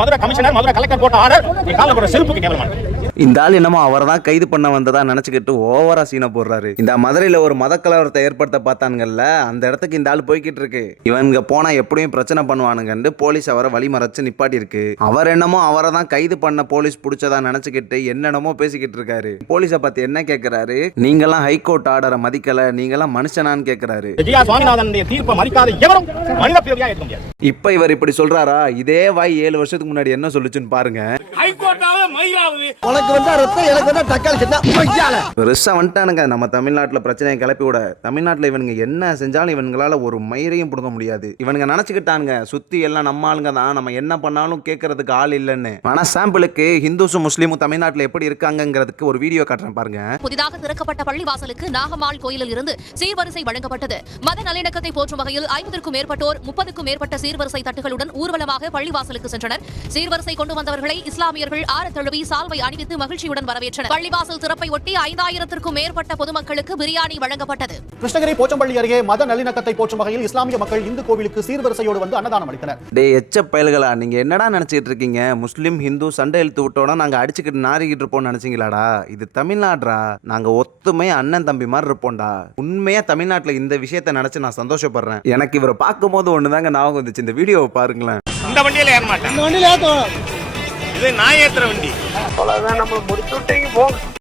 Madurai commissioner Madurai collector போட்ட order கால போற செருப்புக்கு கேவலமான. இந்த ஆள் என்னமோ அவரை தான் கைது பண்ண வந்ததா நினைச்சுக்கிட்டு ஓவரா சீனை போடுறாரு. இந்த மதுரையில ஒரு மத கலவரத்தை ஏற்படுத்த பார்த்தானுங்கல்ல, அந்த இடத்துக்கு இந்த ஆள் போய்கிட்டு இருக்கு. இவனுங்க போனா எப்படியும் பிரச்சனை பண்ணுவானுங்கன்னு போலீஸ் அவரை வழிமறைச்சு நிப்பாட்டி இருக்கு. அவர் என்னமோ அவரை தான் கைது பண்ண போலீஸ் பிடிச்சதா நினைச்சுக்கிட்டு என்னென்னமோ பேசிக்கிட்டு இருக்காரு. போலீஸை பத்தி என்ன கேட்கிறாரு, நீங்கெல்லாம் ஹைகோர்ட் ஆர்டரை மதிக்கல, நீங்கெல்லாம் மனுஷனான்னு கேட்கிறாரு. தீர்ப்பை மதிக்காத எவரும் மனித பிறவியா இருக்க முடியாது. இப்ப இவர் இப்படி சொல்றாரா, இதே வாய் 7 வருஷத்துக்கு முன்னாடி என்ன சொல்லுச்சுன்னு பாருங்க. வந்துட்டானுங்க நம்ம தமிழ்நாட்டுல பிரச்சனையை கிளப்பி விட. தமிழ்நாட்டுல இவனுங்க என்ன செஞ்சாலும் இவனுங்களால ஒரு மயிரையும் புடுங்க முடியாது. இவனுங்க நினைச்சுக்கிட்டானுங்க சுத்தி எல்லாம் நம்ம ஆளுங்க தான், நம்ம என்ன பண்ணாலும் கேட்கறதுக்கு ஆள் இல்லைன்னு. ஆனா சாம்பிளுக்கு ஹிந்துஸும் முஸ்லீமும் தமிழ்நாட்டுல எப்படி இருக்காங்கிறதுக்கு ஒரு வீடியோ காட்டுறேன் பாருங்க. புதிதாக திறக்கப்பட்ட பள்ளிவாசலுக்கு நாகம்மாள் கோயிலில் இருந்து சீர்வரிசை வழங்கப்பட்டது. மத நல்லிணக்கத்தை போற்றும் வகையில் 50க்கும் மேற்பட்டோர் 30க்கும் மேற்பட்ட சீர்வரிசை தட்டுகளுடன் ஊர்வலமாக பள்ளிவாசலுக்கு சென்றனர். சீர்வரிசை கொண்டு வந்தவர்களை இஸ்லாமியர்கள் ஆரத்தழுவி சால்வை அணிவித்து மகிழ்ச்சியுடன் வரவேற்றனர். பள்ளிவாசல் திறப்பை ஒட்டி 5000க்கும் மேற்பட்ட பொதுமக்களுக்கு பிரியாணி வழங்கப்பட்டது. கிருஷ்ணகிரி போச்சம்பள்ளி அருகே மத நல்லிணக்கத்தை போற்றும் வகையில் இஸ்லாமிய மக்கள் இந்து கோவிலுக்கு சீர்வரிசையோடு வந்து அன்னதானம் அளித்தனர். டேய் எச்ச பயல்களா, நீங்க என்னடா நினைச்சிட்டு இருக்கீங்க? முஸ்லீம் ஹிந்து சண்டை இழுத்து விட்டோம்னா நாங்க அடிச்சுக்கிட்டு நாரிக்கிட்டு இருப்போம்னு நினைச்சீங்களாடா? இது தமிழ்நாடுடா. நாங்க ஒத்துமையா அண்ணன் தம்பி மாதிரி இருப்போம்டா. உண்மையா தமிழ்நாட்டுல இந்த விஷயத்தை நினைச்சு நான் சந்தோஷப்படுறேன். எனக்கு இவரை பார்க்கும் போது ஒண்ணுதாங்க ஞாபகம் வந்துச்சு. இந்த வீடியோவை பாருங்களேன். இந்த வண்டியில ஏற மாட்டேன், இது நான் ஏத்துற வண்டி. நம்ம முடிச்சு விட்டீங்க போங்க.